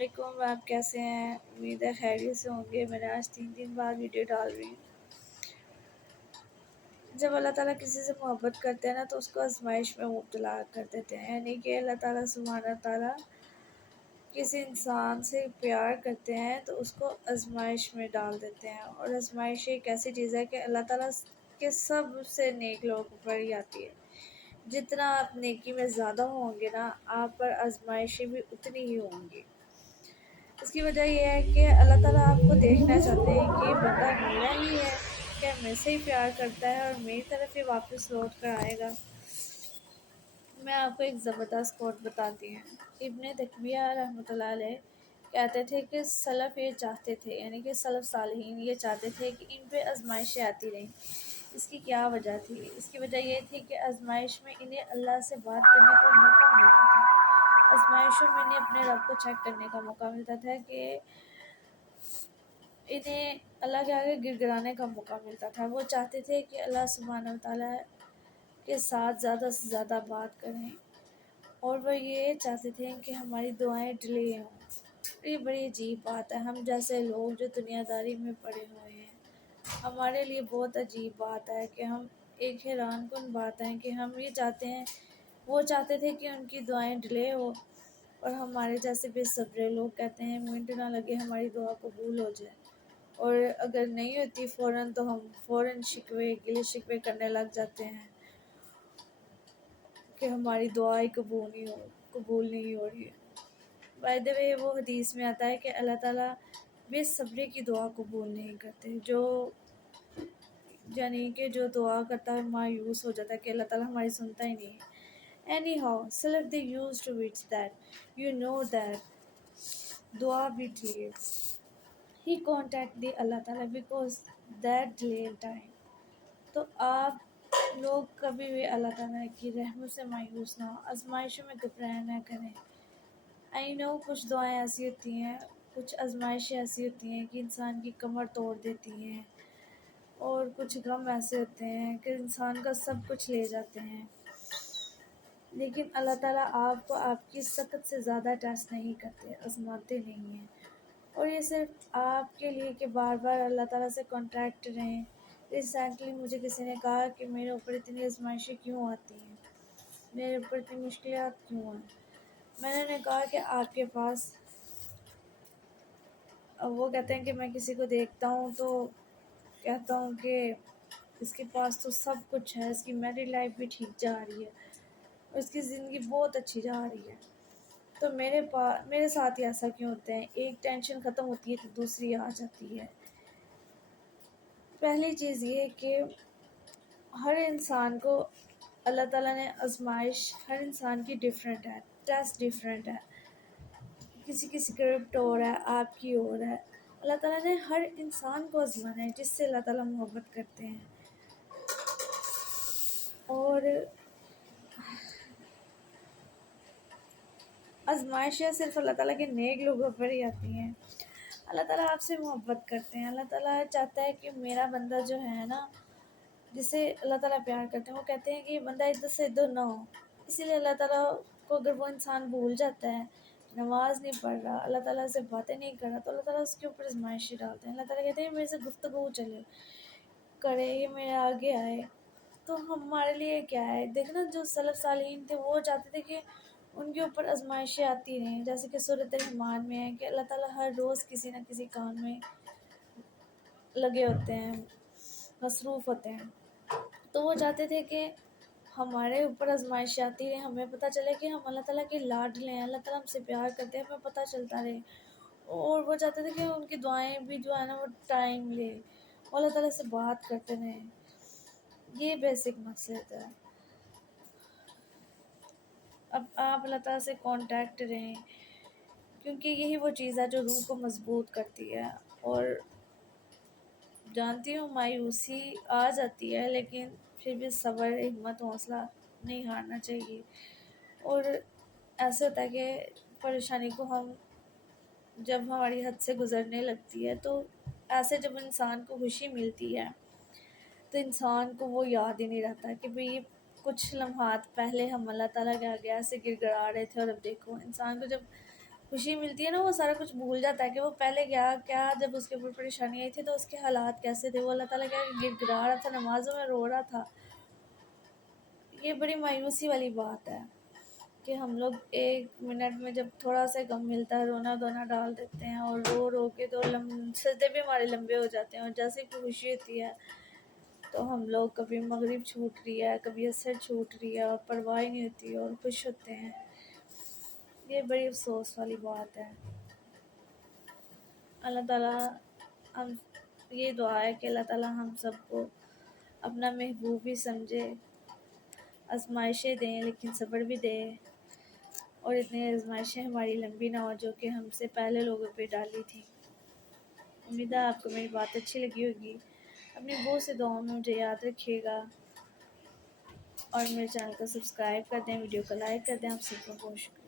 وعلیکم، آپ کیسے ہیں؟ امید ہے خیریت سے ہوں گے۔ میں نے آج 3 دن بعد ویڈیو ڈال رہی ہوں۔ جب اللہ تعالیٰ کسی سے محبت کرتے ہیں نا تو اس کو آزمائش میں مبتلا کر دیتے ہیں، یعنی کہ اللہ تعالیٰ سبحانہ تعالیٰ کسی انسان سے پیار کرتے ہیں تو اس کو آزمائش میں ڈال دیتے ہیں، اور آزمائش ایک ایسی چیز ہے کہ اللہ تعالیٰ کے سب سے نیک لوگوں پر ہی آتی ہے۔ جتنا آپ نیکی میں زیادہ ہوں گے نا، آپ پر آزمائشیں بھی اتنی ہی ہوں گی۔ اس کی وجہ یہ ہے کہ اللہ تعالیٰ آپ کو دیکھنا چاہتے ہیں کہ یہ بندہ میرا ہی ہے، کیا مجھ سے ہی پیار کرتا ہے اور میری طرف ہی واپس لوٹ کر آئے گا۔ میں آپ کو ایک زبردست کوٹ بتاتی ہوں۔ ابن تیمیہ رحمۃ اللہ علیہ کہتے تھے کہ سلف یہ چاہتے تھے، یعنی کہ سلف صالحین یہ چاہتے تھے کہ ان پہ آزمائشیں آتی رہیں۔ اس کی کیا وجہ تھی؟ اس کی وجہ یہ تھی کہ آزمائش میں انہیں اللہ سے بات کرنے کا موقع ملتا تھا، آزمائشوں میں انہیں اپنے رب کو چیک کرنے کا موقع ملتا تھا، کہ انہیں اللہ کے آگے گر گرانے کا موقع ملتا تھا۔ وہ چاہتے تھے کہ اللہ سبحانہ وتعالیٰ کے ساتھ زیادہ سے زیادہ بات کریں، اور وہ یہ چاہتے تھے کہ ہماری دعائیں ڈیلے ہوں۔ یہ بڑی عجیب بات ہے، ہم جیسے لوگ جو دنیا داری میں پڑے ہوئے ہیں، ہمارے لیے بہت عجیب بات ہے کہ ہم ایک حیران کن بات ہے کہ ہم یہ چاہتے ہیں، وہ چاہتے تھے کہ ان کی دعائیں ڈیلے ہو، اور ہمارے جیسے بے صبرے لوگ کہتے ہیں منٹ نہ لگے ہماری دعا قبول ہو جائے، اور اگر نہیں ہوتی فوراً تو ہم فوراً گلے شکوے کرنے لگ جاتے ہیں کہ ہماری دعا ہی قبول نہیں ہو رہی ہے۔ بائی دا وے، وہ حدیث میں آتا ہے کہ اللہ تعالیٰ بے صبری کی دعا قبول نہیں کرتے، یعنی کہ جو دعا کرتا ہے مایوس ہو جاتا ہے کہ اللہ تعالیٰ ہماری سنتا ہی نہیں ہے۔ Anyhow, Salaf they used to it that dua be delayed. He contacted the Allah Ta'ala because that delayed time. تو آپ لوگ کبھی بھی اللہ تعالیٰ کی رحمت سے مایوس نہ ہو، آزمائشوں میں گھبرایا نہ کریں۔ I know کچھ دعائیں ایسی ہوتی ہیں، کچھ آزمائشیں ایسی ہوتی ہیں کہ انسان کی کمر توڑ دیتی ہیں، اور کچھ غم ایسے ہوتے ہیں کہ انسان کا سب کچھ لے جاتے ہیں، لیکن اللہ تعالیٰ آپ کو آپ کی سخت سے زیادہ ٹیسٹ نہیں کرتے، آزماتے نہیں ہیں، اور یہ صرف آپ کے لیے کہ بار بار اللہ تعالیٰ سے کانٹیکٹ رہیں۔ ریسنٹلی مجھے کسی نے کہا کہ میرے اوپر اتنی آزمائشیں کیوں آتی ہیں، میرے اوپر اتنی مشکلات کیوں ہیں۔ میں نے انہیں کہا کہ آپ کے پاس، وہ کہتے ہیں کہ میں کسی کو دیکھتا ہوں تو کہتا ہوں کہ اس کے پاس تو سب کچھ ہے، اس کی میرڈ لائف بھی ٹھیک جا رہی ہے، اور اس کی زندگی بہت اچھی جا رہی ہے، تو میرے ساتھ ہی ایسا کیوں ہوتا ہے؟ ایک ٹینشن ختم ہوتی ہے تو دوسری آ جاتی ہے۔ پہلی چیز یہ کہ ہر انسان کو اللہ تعالیٰ نے آزمائش، ہر انسان کی ڈیفرنٹ ہے، ٹیسٹ ڈیفرنٹ ہے، کسی کی اسکرپٹ اور ہے، آپ کی اور ہے۔ اللہ تعالیٰ نے ہر انسان کو آزمانا ہے جس سے اللہ تعالیٰ محبت کرتے ہیں، اور آزمائشیں صرف اللہ تعالیٰ کے نیک لوگوں پر ہی آتی ہیں۔ اللہ تعالیٰ آپ سے محبت کرتے ہیں، اللہ تعالیٰ چاہتا ہے کہ میرا بندہ جو ہے نا، جسے اللہ تعالیٰ پیار کرتے ہیں، وہ کہتے ہیں کہ یہ بندہ ادھر سے ادھر نہ ہو، اسی لیے اللہ تعالیٰ کو اگر وہ انسان بھول جاتا ہے، نماز نہیں پڑھ رہا، اللہ تعالیٰ سے باتیں نہیں کر رہا، تو اللہ تعالیٰ اس کے اوپر آزمائشیں ڈالتے ہیں۔ اللہ تعالیٰ کہتے ہیں میرے سے گفتگو چلے کرے، یہ میرے آگے آئے، تو ہمارے لیے کیا ہے؟ دیکھنا، جو سلف صالحین تھے وہ چاہتے تھے کہ ان کے اوپر آزمائشیں آتی رہیں، جیسے کہ سورۃ الرحمن میں ہے کہ اللہ تعالیٰ ہر روز کسی نہ کسی کام میں لگے ہوتے ہیں، مصروف ہوتے ہیں، تو وہ چاہتے تھے کہ ہمارے اوپر آزمائشیں آتی رہیں، ہمیں پتہ چلے کہ ہم اللہ تعالیٰ کے لاڈلے ہیں، اللہ تعالیٰ ہم سے پیار کرتے ہیں، ہمیں پتہ چلتا رہے، اور وہ چاہتے تھے کہ ان کی دعائیں بھی جو ہے نا وہ ٹائم لے، وہ اللہ تعالیٰ سے بات کرتے رہیں۔ یہ بیسک مقصد ہے۔ اب آپ اللہ تعالیٰ سے کانٹیکٹ رہیں، کیونکہ یہی وہ چیز ہے جو روح کو مضبوط کرتی ہے، اور جانتی ہوں مایوسی آ جاتی ہے، لیکن پھر بھی صبر، ہمت، حوصلہ نہیں ہارنا چاہیے، اور ایسے ہوتا ہے کہ پریشانی کو ہم جب ہماری حد سے گزرنے لگتی ہے، تو ایسے جب انسان کو خوشی ملتی ہے تو انسان کو وہ یاد ہی نہیں رہتا کہ بھئی کچھ لمحات پہلے ہم اللہ تعالیٰ کے آگے ایسے گر گڑا رہے تھے، اور اب دیکھو انسان کو جب خوشی ملتی ہے نا وہ سارا کچھ بھول جاتا ہے کہ وہ پہلے کیا جب اس کے اوپر پریشانی آئی تھی تو اس کے حالات کیسے تھے، وہ اللہ تعالیٰ کیا گر گرا رہا تھا، نمازوں میں رو رہا تھا۔ یہ بڑی مایوسی والی بات ہے کہ ہم لوگ 1 منٹ میں جب تھوڑا سا غم ملتا ہے رونا دھونا ڈال دیتے ہیں، اور رو رو کے تو سجدے بھی ہمارے لمبے ہو جاتے ہیں، اور جیسے کوئی خوشی ہوتی ہے تو ہم لوگ کبھی مغرب چھوٹ رہی ہے، کبھی عصر چھوٹ رہی ہے، اور پرواہ نہیں ہوتی اور خوش ہوتے ہیں۔ یہ بڑی افسوس والی بات ہے۔ اللہ تعالیٰ ہم یہ دعا ہے کہ اللہ تعالیٰ ہم سب کو اپنا محبوب بھی سمجھے، آزمائشیں دیں لیکن صبر بھی دے، اور اتنی آزمائشیں ہماری لمبی نہ ہو جو کہ ہم سے پہلے لوگوں پہ ڈالی تھی۔ امید ہے آپ کو میری بات اچھی لگی ہوگی۔ اپنی بہت سے دعاؤں میں مجھے یاد رکھیے گا، اور میرے چینل کو سبسکرائب کر دیں، ویڈیو کو لائک کر دیں۔ آپ سب کو بہت شکریہ۔